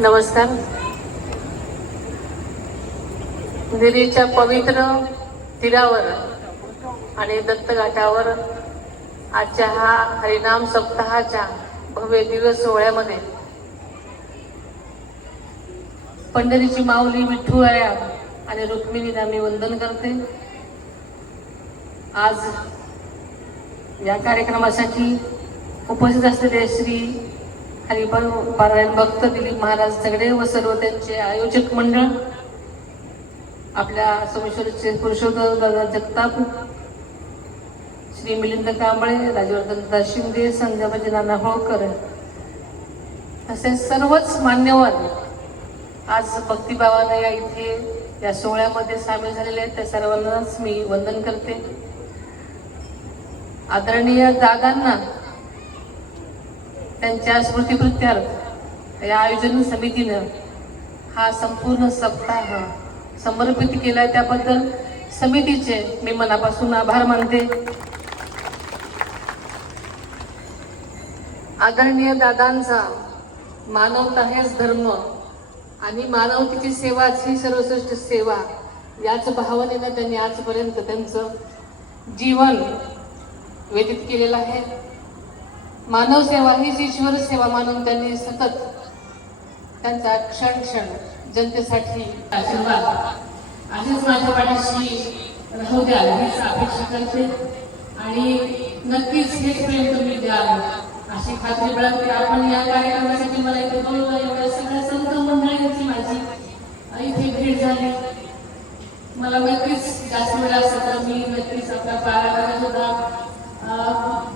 नमस्कार. विहिरीच्या पवित्र तीरावर आणि दत्तघाटावर आजच्या हा हरिनाम सप्ताहाच्या भव्य दिव्य सोहळ्यामध्ये पंढरीची माऊली विठ्ठुराया आणि रुक्मिणीला मी वंदन करते. आज या कार्यक्रमासाठी उपस्थित असलेले श्री हरिपारायण भक्त दिलीप महाराज सगळे व सर्व त्यांचे आयोजक मंडळ, आपल्या सोमेश्वरचे पुरुषोत्तम दादा जगताप, श्री मिलिंद कांबळे, राजवर्धन शिंदे, संध्याबाई नाना होळकर, तसेच सर्वच मान्यवर आज भक्तिभावाने या इथे या सोहळ्यामध्ये सामील झालेले आहेत. त्या सर्वांनाच मी वंदन करते. आदरणीय दादांना त्यांच्या स्मृतिप्रित्यर्थ या आयोजन समितीनं हा संपूर्ण सप्ताह समर्पित केला. त्याबद्दल समितीचे मी मनापासून आभार मानते. आदरणीय दादांचा मानवता हेच धर्म आणि मानवतेची सेवाच ही सर्वश्रेष्ठ सेवा याच भावनेनं त्यांनी आजपर्यंत त्यांचं जीवन व्यतीत केलेलं आहे. मानव सेवा हीच ईश्वर सेवा मानून त्यांनी सतत त्यांचा क्षण क्षण जनतेसाठी आशीर्वाद असेच माझ्या पाठीशी राहू द्या हीच अपेक्षा करते आणि नक्कीच हेच प्रेम तुम्ही द्याल अशी खात्री बाळगते. आपण या कार्यक्रमासाठी मला इथे बोलवलं, एवढ्या सगळ्या संत मंडळींची माझी इथे भेट झाली. मला नक्कीच जास्त वेळ असं तर मी नक्कीच आपल्या पारायणाला सुद्धा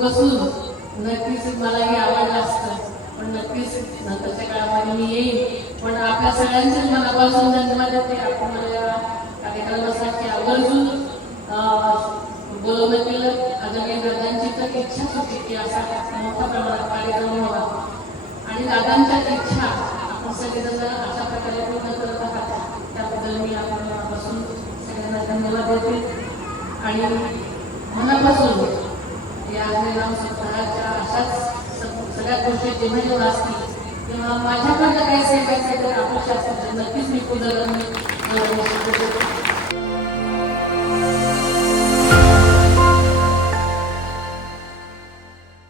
बसून नक्कीच मलाही आवडलं असतं, पण नक्कीच नंतरच्या काळामध्ये मी येईन. पण आपल्या सगळ्यांच्याच मनापासून धन्यवाद देते. आपण मला या कार्यक्रमासाठी आवर्जून बोलवलं केलं. आदरणीय दादांची तर इच्छाच होती की असा मोठ्या प्रमाणात कार्यक्रम व्हावा आणि दादांच्या इच्छा आपण सगळेजण अशा प्रकारे पूर्ण करत आहात. त्याबद्दल मी आपण मनापासून सगळ्यांना धन्यवाद देते आणि मनापासून या हरिनाम सप्ताहाच्या अशाच सगळ्या गोष्टी जेव्हा असतील तेव्हा माझ्याकडनं काही सेवायचं तर अपेक्षा असतील तर नक्कीच मी पुढे